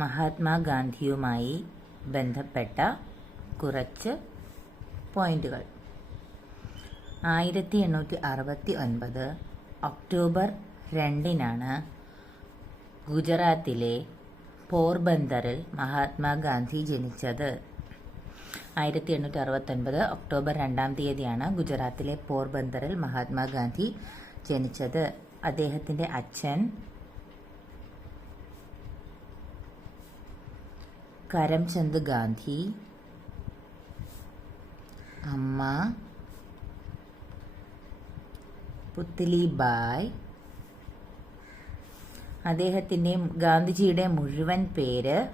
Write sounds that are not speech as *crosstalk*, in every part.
മഹാത്മാഗാന്ധിയുമായി ബന്ധപ്പെട്ട കുറച്ച് പോയിന്റുകൾ. ആയിരത്തി എണ്ണൂറ്റി അറുപത്തി ഒൻപത് ഒക്ടോബർ രണ്ടിനാണ് ഗുജറാത്തിലെ പോർബന്ദറിൽ മഹാത്മാഗാന്ധി ജനിച്ചത്. ആയിരത്തി എണ്ണൂറ്റി അറുപത്തൊൻപത് ഒക്ടോബർ രണ്ടാം തീയതിയാണ് ഗുജറാത്തിലെ പോർബന്ദറിൽ മഹാത്മാഗാന്ധി ജനിച്ചത്. അദ്ദേഹത്തിന്റെ അച്ഛൻ കരംചന്ദ് ഗാന്ധി. അമ്മ. പുത്ലിബായ് അദ്ദേഹത്തിന്റെ ഗാന്ധിജിയുടെ മുഴുവൻ പേര്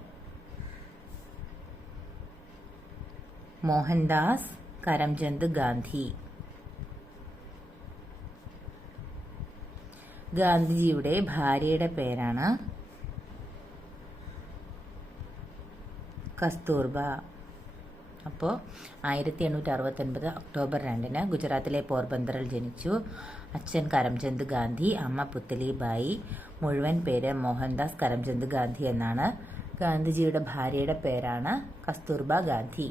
മോഹൻദാസ് കരംചന്ദ് ഗാന്ധി. ഗാന്ധിജിയുടെ ഭാര്യയുടെ പേരാണ് കസ്തൂർബ. അപ്പോൾ ആയിരത്തി എണ്ണൂറ്റി അറുപത്തൊൻപത് ഒക്ടോബർ രണ്ടിന് ഗുജറാത്തിലെ പോർബന്ദറിൽ ജനിച്ചു. അച്ഛൻ കരംചന്ദ് ഗാന്ധി അമ്മ പുത്തലിബായി മുഴുവൻ പേര് മോഹൻദാസ് കരംചന്ദ് ഗാന്ധി എന്നാണ്. ഗാന്ധിജിയുടെ ഭാര്യയുടെ പേരാണ് കസ്തൂർബ ഗാന്ധി.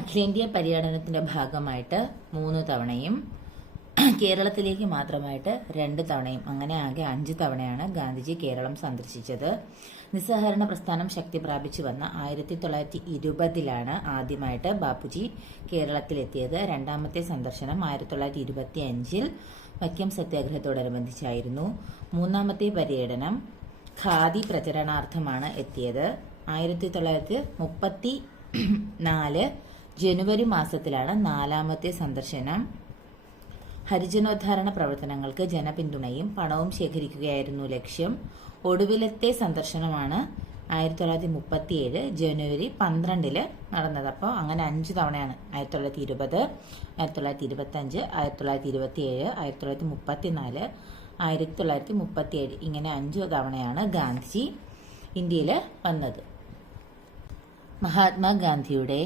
അഖിലേന്ത്യാ പര്യടനത്തിന്റെ ഭാഗമായിട്ട് മൂന്ന് തവണയും കേരളത്തിലേക്ക് മാത്രമായിട്ട് രണ്ട് തവണയും അങ്ങനെ ആകെ അഞ്ച് തവണയാണ് ഗാന്ധിജി കേരളം സന്ദർശിച്ചത്. നിസ്സഹകരണ പ്രസ്ഥാനം ശക്തി പ്രാപിച്ചു വന്ന ആയിരത്തി തൊള്ളായിരത്തി ഇരുപതിലാണ് ആദ്യമായിട്ട് ബാപ്പുജി കേരളത്തിലെത്തിയത്. രണ്ടാമത്തെ സന്ദർശനം ആയിരത്തി തൊള്ളായിരത്തി ഇരുപത്തി അഞ്ചിൽ വൈക്കം സത്യാഗ്രഹത്തോടനുബന്ധിച്ചായിരുന്നു. മൂന്നാമത്തെ പര്യടനം ഖാദി പ്രചരണാർത്ഥമാണ് എത്തിയത്. ആയിരത്തി തൊള്ളായിരത്തി മുപ്പത്തി നാല് ജനുവരി മാസത്തിലാണ് നാലാമത്തെ സന്ദർശനം. ഹരിജനോദ്ധാരണ പ്രവർത്തനങ്ങൾക്ക് ജനപിന്തുണയും പണവും ശേഖരിക്കുകയായിരുന്നു ലക്ഷ്യം. ഒടുവിലത്തെ സന്ദർശനമാണ് ആയിരത്തി തൊള്ളായിരത്തി മുപ്പത്തി ഏഴ് ജനുവരി പന്ത്രണ്ടിൽ നടന്നത്. അപ്പോൾ അങ്ങനെ അഞ്ച് തവണയാണ്. ആയിരത്തി തൊള്ളായിരത്തി ഇരുപത് ആയിരത്തി തൊള്ളായിരത്തി ഇരുപത്തഞ്ച് ആയിരത്തി തൊള്ളായിരത്തി ഇരുപത്തി ഏഴ് ആയിരത്തി തൊള്ളായിരത്തി മുപ്പത്തി നാല് ആയിരത്തി തൊള്ളായിരത്തി മുപ്പത്തി ഏഴ് ഇങ്ങനെ അഞ്ച് തവണയാണ് ഗാന്ധിജി ഇന്ത്യയിൽ വന്നത്. മഹാത്മാഗാന്ധിയുടെ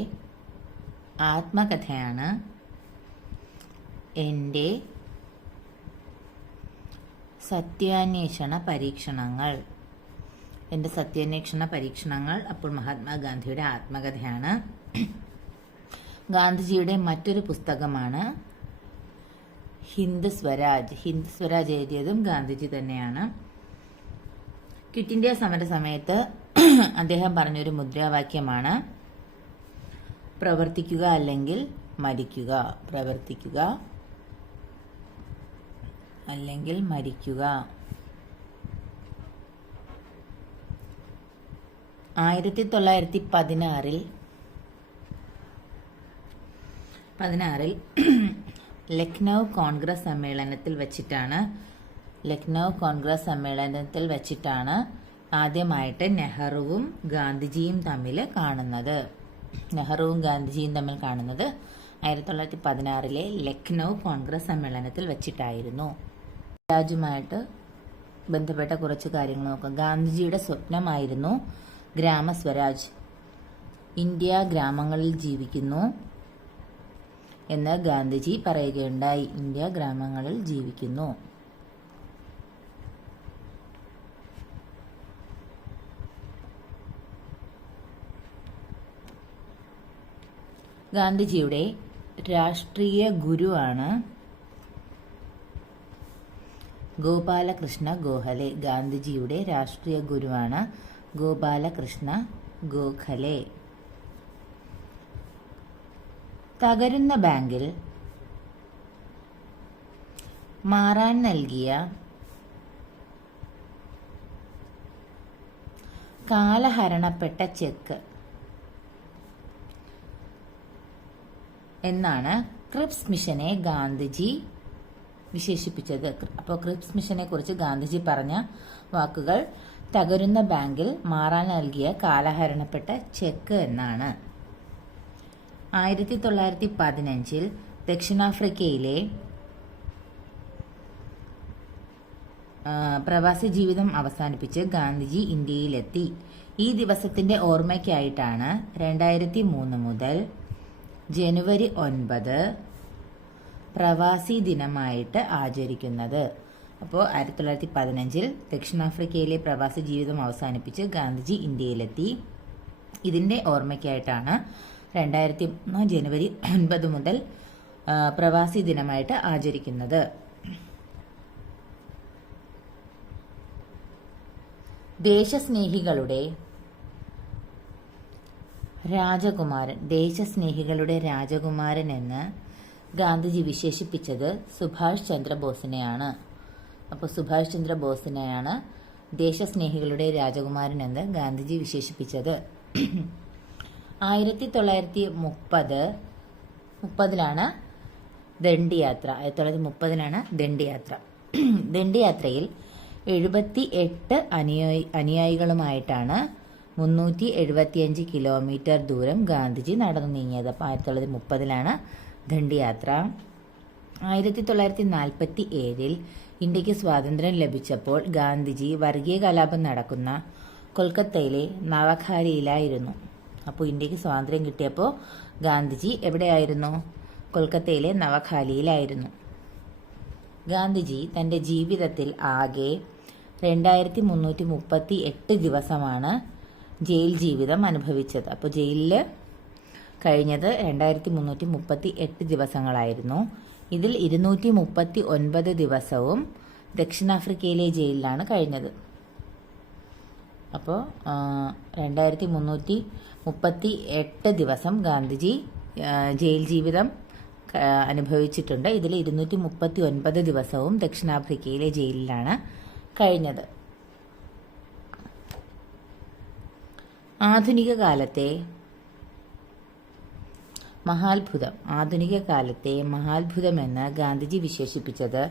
ആത്മകഥയാണ് എന്റെ സത്യാന്വേഷണ പരീക്ഷണങ്ങൾ. എന്റെ സത്യാന്വേഷണ പരീക്ഷണങ്ങൾ അപ്പോൾ മഹാത്മാഗാന്ധിയുടെ ആത്മകഥയാണ്. ഗാന്ധിജിയുടെ മറ്റൊരു പുസ്തകമാണ് ഹിന്ദ് സ്വരാജ്. ഹിന്ദ് സ്വരാജ് എഴുതിയതും ഗാന്ധിജി തന്നെയാണ്. ക്വിറ്റ് ഇന്ത്യ സമര സമയത്ത് *clears throat* അദ്ദേഹം പറഞ്ഞൊരു മുദ്രാവാക്യമാണ്. പ്രവർത്തിക്കുക അല്ലെങ്കിൽ മരിക്കുക. പ്രവർത്തിക്കുക. അല്ലെങ്കിൽ മരിക്കുക. ആയിരത്തി തൊള്ളായിരത്തി പതിനാറിൽ പതിനാറിൽ *clears throat* ലക്നൗ കോൺഗ്രസ് സമ്മേളനത്തിൽ വച്ചിട്ടാണ് ലക്നൗ കോൺഗ്രസ് സമ്മേളനത്തിൽ വച്ചിട്ടാണ് ആദ്യമായിട്ട് നെഹ്റുവും ഗാന്ധിജിയും തമ്മിൽ കാണുന്നത്. നെഹ്റുവും ഗാന്ധിജിയും തമ്മിൽ കാണുന്നത് ആയിരത്തി തൊള്ളായിരത്തി പതിനാറിലെ ലക്നൗ കോൺഗ്രസ് സമ്മേളനത്തിൽ വച്ചിട്ടായിരുന്നു. രാജുമായിട്ട് ബന്ധപ്പെട്ട കുറച്ച് കാര്യങ്ങൾ നോക്കാം. ഗാന്ധിജിയുടെ സ്വപ്നമായിരുന്നു ഗ്രാമസ്വരാജ് ഇന്ത്യ ഗ്രാമങ്ങളിൽ ജീവിക്കുന്നു എന്ന് ഗാന്ധിജി പറയുകയുണ്ടായി. ഇന്ത്യ ഗ്രാമങ്ങളിൽ ജീവിക്കുന്നു. ഗാന്ധിജിയുടെ രാഷ്ട്രീയ ഗുരുവാണ് ഗോപാലകൃഷ്ണ ഗോഖലെ ഗാന്ധിജിയുടെ രാഷ്ട്രീയ ഗുരുവാണ് ഗോപാലകൃഷ്ണ ഗോഖലെ. തകരുന്ന ബാങ്കിൽ മാറാൻ നൽകിയ കാലഹരണപ്പെട്ട ചെക്ക് എന്നാണ് ക്രിപ്സ് മിഷനെ ഗാന്ധിജി വിശേഷിപ്പിച്ചത്. അപ്പോൾ ക്രിപ്സ് മിഷനെ കുറിച്ച് ഗാന്ധിജി പറഞ്ഞ വാക്കുകൾ തകരുന്ന ബാങ്കിൽ മാറാൻ നൽകിയ കാലഹരണപ്പെട്ട ചെക്ക് എന്നാണ്. ആയിരത്തി തൊള്ളായിരത്തി പതിനഞ്ചിൽ ദക്ഷിണാഫ്രിക്കയിലെ പ്രവാസി ജീവിതം അവസാനിപ്പിച്ച് ഗാന്ധിജി ഇന്ത്യയിലെത്തി. ഈ ദിവസത്തിന്റെ ഓർമ്മയ്ക്കായിട്ടാണ് രണ്ടായിരത്തി മൂന്ന് മുതൽ ജനുവരി ഒൻപത് പ്രവാസി ദിനമായിട്ട് ആചരിക്കുന്നത്. അപ്പോൾ ആയിരത്തി തൊള്ളായിരത്തി പതിനഞ്ചിൽ ദക്ഷിണാഫ്രിക്കയിലെ പ്രവാസി ജീവിതം അവസാനിപ്പിച്ച് ഗാന്ധിജി ഇന്ത്യയിലെത്തി. ഇതിന്റെ ഓർമ്മയ്ക്കായിട്ടാണ് രണ്ടായിരത്തി ഒന്ന് ജനുവരി ഒൻപത് മുതൽ പ്രവാസി ദിനമായിട്ട് ആചരിക്കുന്നത്. ദേശസ്നേഹികളുടെ രാജകുമാരൻ ദേശസ്നേഹികളുടെ രാജകുമാരൻ എന്ന് ഗാന്ധിജി വിശേഷിപ്പിച്ചത് സുഭാഷ് ചന്ദ്രബോസിനെയാണ്. അപ്പോൾ സുഭാഷ് ചന്ദ്രബോസിനെയാണ് ദേശസ്നേഹികളുടെ രാജകുമാരൻ എന്ന് ഗാന്ധിജി വിശേഷിപ്പിച്ചത്. ആയിരത്തി തൊള്ളായിരത്തി മുപ്പത് മുപ്പതിലാണ് ദണ്ഡിയാത്ര. ആയിരത്തി തൊള്ളായിരത്തി മുപ്പതിലാണ് ദണ്ഡിയാത്ര. ദണ്ഡിയാത്രയിൽ എഴുപത്തി എട്ട് അനുയായി അനുയായികളുമായിട്ടാണ് മുന്നൂറ്റി എഴുപത്തിയഞ്ച് കിലോമീറ്റർ ദൂരം ഗാന്ധിജി നടന്നു നീങ്ങിയത്. അപ്പോൾ ആയിരത്തി തൊള്ളായിരത്തി മുപ്പതിലാണ് ദണ്ഡിയാത്ര. ആയിരത്തി തൊള്ളായിരത്തി നാൽപ്പത്തി ഏഴിൽ ഇന്ത്യയ്ക്ക് സ്വാതന്ത്ര്യം ലഭിച്ചപ്പോൾ ഗാന്ധിജി വർഗീയ കലാപം നടക്കുന്ന കൊൽക്കത്തയിലെ നവഖാരിയിലായിരുന്നു അപ്പോൾ ഇന്ത്യയ്ക്ക് സ്വാതന്ത്ര്യം കിട്ടിയപ്പോൾ ഗാന്ധിജി എവിടെയായിരുന്നു? കൊൽക്കത്തയിലെ നവഖാലിയിലായിരുന്നു. ഗാന്ധിജി തന്റെ ജീവിതത്തിൽ ആകെ രണ്ടായിരത്തി മുന്നൂറ്റി മുപ്പത്തി എട്ട് ദിവസമാണ് ജയിൽ ജീവിതം അനുഭവിച്ചത്. അപ്പോൾ ജയിലിൽ കഴിഞ്ഞത് രണ്ടായിരത്തി മുന്നൂറ്റി മുപ്പത്തി എട്ട് ദിവസങ്ങളായിരുന്നു. ഇതിൽ ഇരുന്നൂറ്റി മുപ്പത്തി ഒൻപത് ദിവസവും ദക്ഷിണാഫ്രിക്കയിലെ ജയിലിലാണ് കഴിഞ്ഞത്. അപ്പോൾ രണ്ടായിരത്തി മുന്നൂറ്റി മുപ്പത്തി എട്ട് ദിവസം ഗാന്ധിജി ജയിൽ ജീവിതം അനുഭവിച്ചിട്ടുണ്ട്. ഇതിൽ ഇരുന്നൂറ്റി മുപ്പത്തി ഒൻപത് ദിവസവും ദക്ഷിണാഫ്രിക്കയിലെ ജയിലിലാണ് കഴിഞ്ഞത്. ആധുനിക കാലത്തെ മഹാത്ഭുതം. ആധുനിക കാലത്തെ മഹാത്ഭുതമെന്ന് ഗാന്ധിജി വിശേഷിപ്പിച്ചത്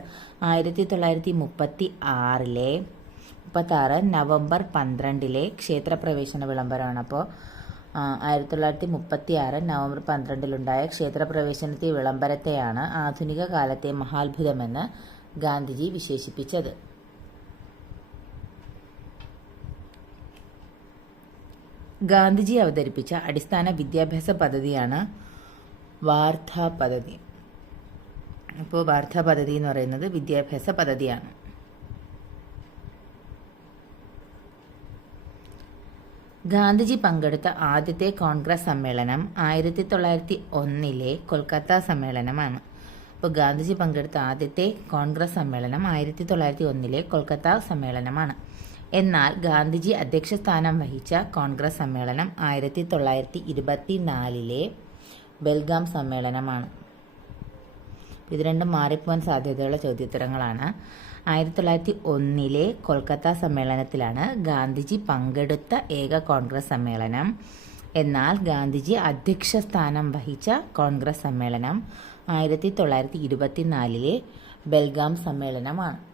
ആയിരത്തി തൊള്ളായിരത്തി മുപ്പത്തി ആറിലെ മുപ്പത്തി ആറ് നവംബർ പന്ത്രണ്ടിലെ ക്ഷേത്രപ്രവേശന വിളംബരമാണ്. അപ്പോൾ ആയിരത്തി തൊള്ളായിരത്തി മുപ്പത്തി ആറ് നവംബർ പന്ത്രണ്ടിലുണ്ടായ ക്ഷേത്രപ്രവേശനത്തെ വിളംബരത്തെയാണ് ആധുനിക കാലത്തെ മഹാത്ഭുതമെന്ന് ഗാന്ധിജി വിശേഷിപ്പിച്ചത്. ഗാന്ധിജി അവതരിപ്പിച്ച അടിസ്ഥാന വിദ്യാഭ്യാസ പദ്ധതിയാണ് വാർധാ പദ്ധതി അപ്പോൾ വാർധാ പദ്ധതി എന്ന് പറയുന്നത് വിദ്യാഭ്യാസ പദ്ധതിയാണ്. ഗാന്ധിജി പങ്കെടുത്ത ആദ്യത്തെ കോൺഗ്രസ് സമ്മേളനം ആയിരത്തി തൊള്ളായിരത്തി ഒന്നിലെ കൊൽക്കത്ത സമ്മേളനമാണ്. അപ്പോൾ ഗാന്ധിജി പങ്കെടുത്ത ആദ്യത്തെ കോൺഗ്രസ് സമ്മേളനം ആയിരത്തി തൊള്ളായിരത്തി ഒന്നിലെ കൊൽക്കത്ത സമ്മേളനമാണ്. എന്നാൽ ഗാന്ധിജി അധ്യക്ഷ സ്ഥാനം വഹിച്ച കോൺഗ്രസ് സമ്മേളനം ആയിരത്തി തൊള്ളായിരത്തി ഇരുപത്തി നാലിലെ ബെൽഗാം സമ്മേളനമാണ്. ഇത് രണ്ടും മാറിപ്പോവാൻ സാധ്യതയുള്ള ചോദ്യോത്തരങ്ങളാണ്. ആയിരത്തി തൊള്ളായിരത്തി ഒന്നിലെ കൊൽക്കത്ത സമ്മേളനത്തിലാണ് ഗാന്ധിജി പങ്കെടുത്ത ഏക കോൺഗ്രസ് സമ്മേളനം. എന്നാൽ ഗാന്ധിജി അധ്യക്ഷ സ്ഥാനം വഹിച്ച കോൺഗ്രസ് സമ്മേളനം ആയിരത്തി തൊള്ളായിരത്തി ഇരുപത്തിനാലിലെ ബെൽഗാം സമ്മേളനമാണ്.